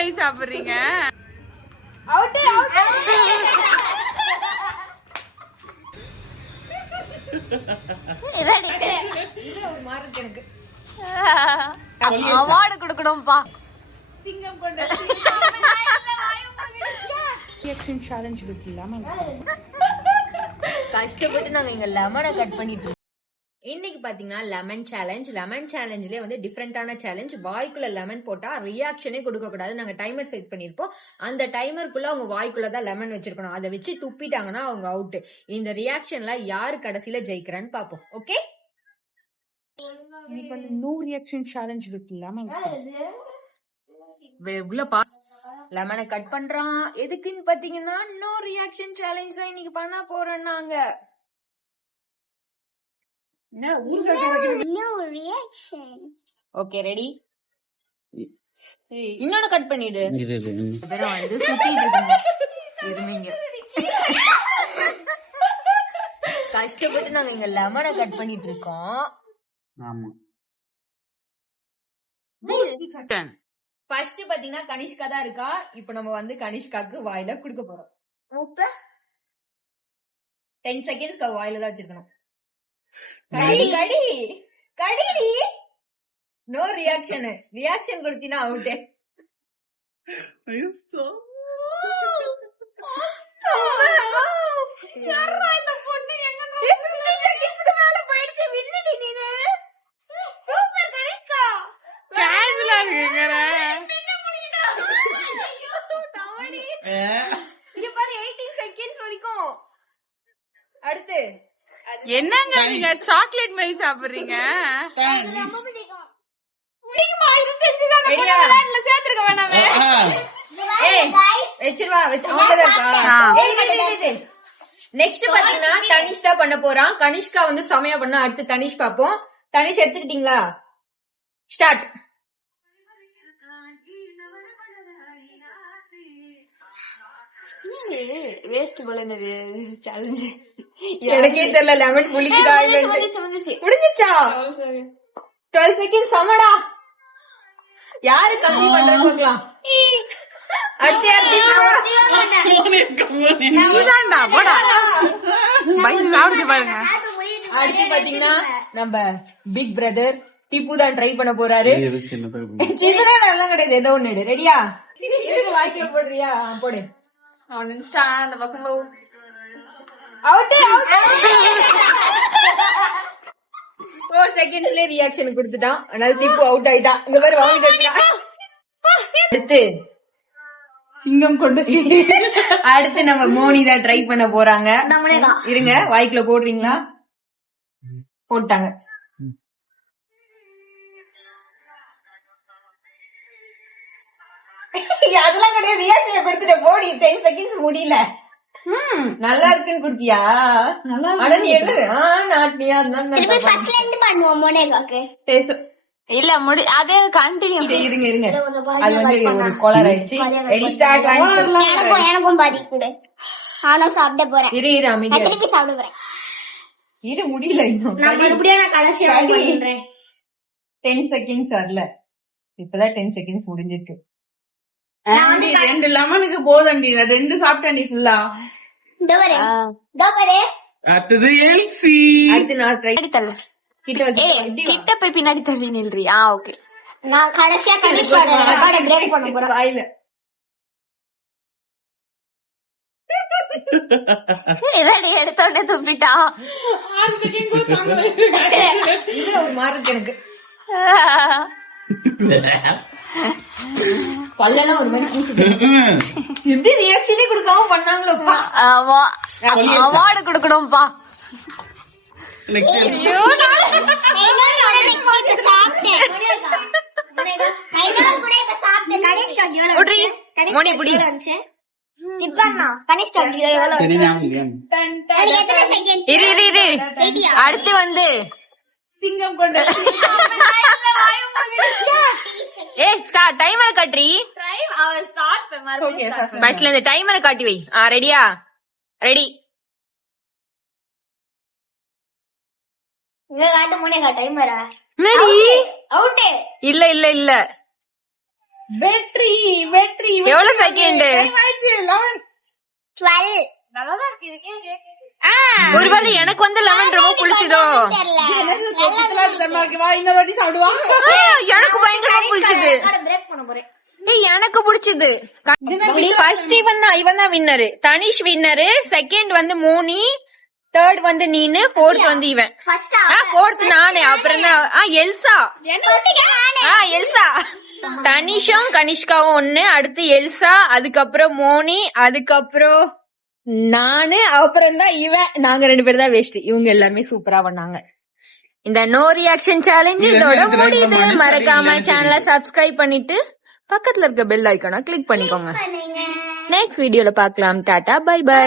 மாதிரி சாப்பிடுறீங்க? அவார்டு கொடுக்கணும்பா. சிங்கம் கொண்ட ரியாக்ஷன் சேலஞ்ச் வித் லெமன். கஷ்டப்பட்டு நாங்க இங்க லெமனை கட் பண்ணிட்டு இருக்கோம். இன்னைக்கு பாத்தீங்கன்னா லெமன் சேலஞ்ச்லயே வந்து டிஃப்ரெண்டான சேலஞ்ச். வாய்க்குள்ள லெமன் போட்டா ரியாக்ஷனே கொடுக்க கூடாது. நாங்க டைமர் செட் பண்ணிருப்போம். அந்த டைமருக்குள்ள அவங்க வாய்க்குள்ளதான் லெமன் வச்சிருக்கணும். அதை வச்சு துப்பிட்டாங்கன்னா அவங்க அவுட். இந்த ரியாக்ஷன்ல யாரு கடைசியில ஜெயிக்கிறான்னு பாப்போம். ஓகே, இன்னைக்கு வந்து no reaction challenge with lemon. உள்ள பா லெமனை கட் பண்றான். எதுக்குன்னு பாத்தீங்கன்னா நோ ரியாக்ஷன் சேலஞ்ச் தான் இன்னைக்கு பண்ண போறோம் நாங்க. Okay, ready? இன்னொன்னு கட் பண்ணிடு. வந்து சுத்திட்டு இருந்தீங்க. கஷ்டப்பட்டு நாங்க இங்க லெமனை கட் பண்ணிட்டு இருக்கோம். ஃபர்ஸ்ட் பாத்தீங்கன்னா கனிஷ்கா தான் இருக்கா. இப்ப நம்ம வந்து கனிஷ்காக்கு வாயில குடுக்க போறோம். 10 செகண்ட்ஸ் வாயில தான் வச்சிருக்கணும். கடிடி. No reaction. ரியாக்ஷன் கொடுத்தீனா அவுட். இந்த பொண்ணு எங்க போயிடுச்சு. வின்னிடி நீனு. சூப்பர் கனிஷ்கா. கேஜுவலா இருக்கீங்க. இங்க பாரு 18 செகண்ட்ஸ் வரைக்கும். அடுத்து என்னங்க நீங்க சாக்லேட் மாதிரி சாப்பிடுறீங்க? நெக்ஸ்ட் பாத்தீங்கன்னா தனிஷ் தான் பண்ண போறான். கனிஷ்கா வந்து செமையா பண்ணா. அடுத்து தனிஷ் பாப்போம். தனிஷ் எடுத்துக்கிட்டீங்களா? ஸ்டார்ட். வேஸ்ட் போல இந்த சேலஞ்ச். எனக்கே தெரியல லெமன் புளிக்குதா இல்லன்னு. முடிஞ்சிச்சா? 12 செகண்ட்ஸ். சமடா. யாரு கம்மி பண்றது பார்க்கலாம். அடுத்து அடுத்து பாத்தீங்கன்னா நம்ம பிக் பிரதர் டிப்பு தான் ட்ரை பண்ண போறாரு. சின்னதா நல்லா கிடையாது. ஏதோ ஒண்ணு. ரெடியா? வாய்க்குள்ள போடுறியா? போடு. அந்த பசங்க அவுட். 4 செகண்ட்ஸ்ல ரியாக்ஷன் கொடுத்துட்டான். அதனால டிப்பு அவுட் ஆயிட்டான். இங்க பேரு வாங்கிட்டு எடுத்துட்டான். அடுத்து சிங்கம் கொண்ட அடுத்து நம்ம மோனி தான் ட்ரை பண்ண போறாங்க. இருங்க, வாய்க்குள்ள போடுறீங்களா? போட்டாங்க. அதெல்லாம் கிடையாது. ரியாக்ஷன் கொடுத்துட்ட. போடி. 10 செகண்ட்ஸ் முடியல. நல்லா இருக்குன்னு குடுத்தியா? ஆனா நீ என்ன நாட்டியா இல்ல முடி அதே கண்டினியூ. இருங்க அது வந்து ஒரு கோலர் ஆயிடுச்சு. Ready start. எனக்கும் பாதி கூட. நானும் சாப்பிட போறேன். இரு அமைதியா திருப்பி சாப்பிட போறேன். இரு முடியல இன்னும். நான் மறுபடியும் நான் கடைசியா பண்றேன். 10 செகண்ட்ஸ் வரல. இப்பதான் 10 செகண்ட்ஸ் முடிஞ்சிருக்கு. 2 லெமனுக்கு போதண்டி. 2 சாப்பிட்டேன் ஃபுல்லா. அடுத்தது எல்சி. அடுத்து நான் ட்ரை தள்ள கிட்ட போய் பின்னாடி தள்ளி நில்றியா? ஓகே, நான் கடைசியா கடைசியா பிரேக் பண்ண போறேன். வாயில எடுத்த உடனே துப்பிட்டா. இதுல ஒரு மாறுக்கு எனக்கு. பல்லெல்லாம் ஒரு மாதிரி பூசுது. எப்படி ரியாக்ஷனே கொடுக்காம பண்ணாங்களோப்பா. அவார்டு கொடுக்கணும்பா. அடுத்து வந்து சிங்கம் கொண்ட டைமரை காட்டி பஸ்ல இந்த டைமரை காட்டி வை. ரெடியா? ரெடி. காட்டு மூணே டைமரா? இல்ல இல்ல இல்ல வெற்றி வெற்றி எவ்வளவு second? 12. ஒருவேளை எனக்கு வந்து லெமன் ரொம்ப பிடிச்சதோ? இன்னொரு வாட்டி சாப்பிடுவா. எனக்கு பயங்கரமா பிடிச்சது. பிரேக் பண்ண போறேன். ஏய் எனக்கு பிடிச்சது. ஃபர்ஸ்ட் இவன் தான் வின்னரு. தனிஷ் வின்னரு, செகண்ட் வந்து மோனி, தேர்ட் வந்து நீனு, ஃபோர்த் வந்து இவன். ஃபர்ஸ்ட் ஃபோர்த் நானு. அப்புறம் தான் எல்சா. எல்சா. தனிஷும் கனிஷ்காவும் ஒண்ணு, அடுத்து எல்சா, அதுக்கப்புறம் மோனி, அதுக்கப்புறம் நானு, அப்புறம் தான் இவன். நாங்க 2 பேர் தான் வேஸ்ட். இவங்க எல்லாருமே சூப்பரா பண்ணாங்க. இந்த நோ ரியாக்ஷன் சேலஞ்ச் இதோட முடியுது. மறக்காம சேனலை சப்ஸ்கிரைப் பண்ணிட்டு பக்கத்துல இருக்க பெல் ஐக்கான கிளிக் பண்ணிக்கோங்க. நெக்ஸ்ட் வீடியோல பார்க்கலாம். Tata bye by.